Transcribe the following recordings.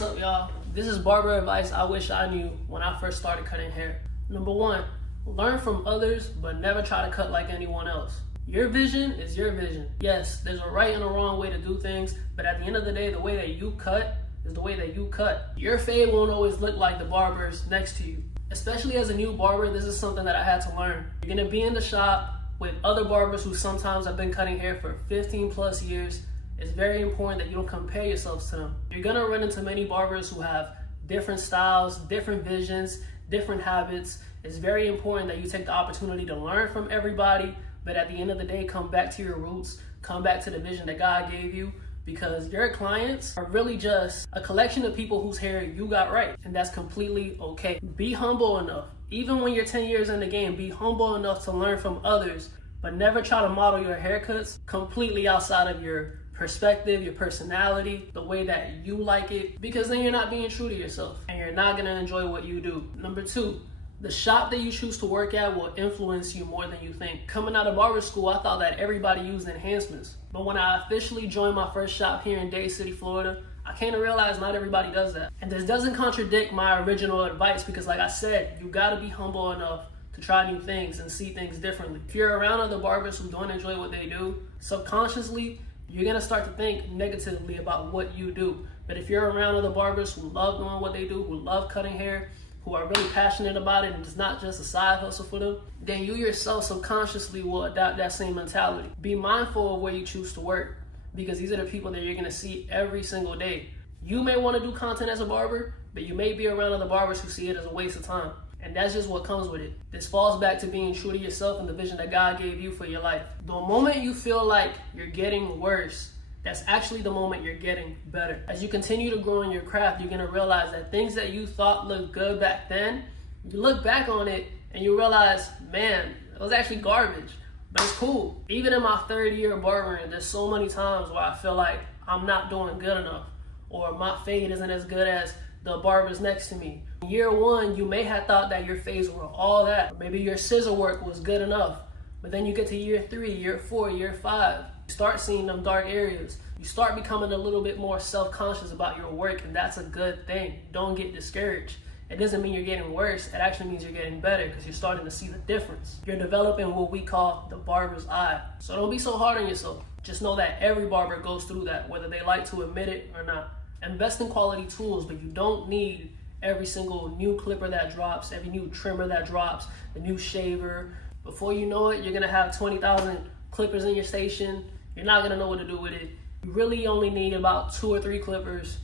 What's up, y'all? This is barber advice I wish I knew when I first started cutting hair. Number one, learn from others, but never try to cut like anyone else. Your vision is your vision. Yes, there's a right and a wrong way to do things, but at the end of the day, the way that you cut is the way that you cut. Your fade won't always look like the barbers next to you. Especially as a new barber, this is something that I had to learn. You're gonna be in the shop with other barbers who sometimes have been cutting hair for 15 plus years. It's very important that you don't compare yourselves to them. You're gonna run into many barbers who have different styles, different visions, different habits. It's very important that you take the opportunity to learn from everybody, but at the end of the day, come back to your roots, come back to the vision that God gave you, because your clients are really just a collection of people whose hair you got right, and that's completely okay. Be humble enough. Even when you're 10 years in the game, be humble enough to learn from others, but never try to model your haircuts completely outside of your perspective, your personality, the way that you like it, because then you're not being true to yourself and you're not gonna enjoy what you do. Number two, the shop that you choose to work at will influence you more than you think. Coming out of barber school, I thought that everybody used enhancements. But when I officially joined my first shop here in Day City, Florida, I came to realize not everybody does that. And this doesn't contradict my original advice because like I said, you gotta be humble enough to try new things and see things differently. If you're around other barbers who don't enjoy what they do, subconsciously, you're gonna start to think negatively about what you do. But if you're around other barbers who love doing what they do, who love cutting hair, who are really passionate about it and it's not just a side hustle for them, then you yourself subconsciously will adopt that same mentality. Be mindful of where you choose to work because these are the people that you're gonna see every single day. You may wanna do content as a barber, but you may be around other barbers who see it as a waste of time. And that's just what comes with it. This falls back to being true to yourself and the vision that God gave you for your life. The moment you feel like you're getting worse, that's actually the moment you're getting better. As you continue to grow in your craft, you're gonna realize that things that you thought looked good back then, you look back on it and you realize, man, it was actually garbage, but it's cool. Even in my third year of barbering, there's so many times where I feel like I'm not doing good enough or my fade isn't as good as the barbers next to me. Year one, you may have thought that your fades were all that. Maybe your scissor work was good enough. But then you get to year 3, year 4, year 5. You start seeing them dark areas. You start becoming a little bit more self-conscious about your work, and that's a good thing. Don't get discouraged. It doesn't mean you're getting worse. It actually means you're getting better because you're starting to see the difference. You're developing what we call the barber's eye. So don't be so hard on yourself. Just know that every barber goes through that, whether they like to admit it or not. Invest in quality tools, but you don't need every single new clipper that drops, every new trimmer that drops, the new shaver. Before you know it, you're gonna have 20,000 clippers in your station. You're not gonna know what to do with it. You really only need about 2 or 3 clippers,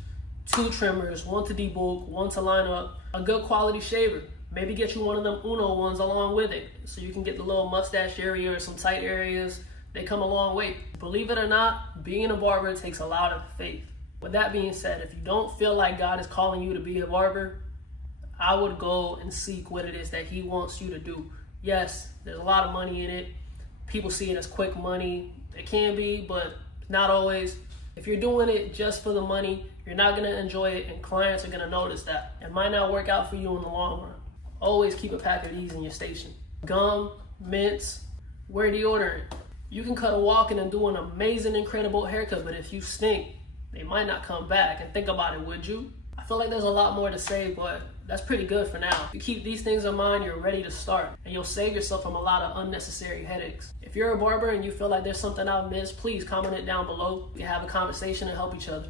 2 trimmers, 1 to debulk, 1 to line up, a good quality shaver. Maybe get you one of them Uno ones along with it so you can get the little mustache area or some tight areas. They come a long way. Believe it or not, being a barber takes a lot of faith. With that being said, if you don't feel like God is calling you to be a barber, I would go and seek what it is that He wants you to do. Yes, there's a lot of money in it. People see it as quick money. It can be, but not always. If you're doing it just for the money, you're not gonna enjoy it and clients are gonna notice that. It might not work out for you in the long run. Always keep a pack of these in your station. Gum, mints, wear deodorant. You can cut a walk-in and do an amazing, incredible haircut, but if you stink, they might not come back. And think about it, would you? I feel like there's a lot more to say, but that's pretty good for now. If you keep these things in mind, you're ready to start. And you'll save yourself from a lot of unnecessary headaches. If you're a barber and you feel like there's something I've missed, please comment it down below. We can have a conversation and help each other.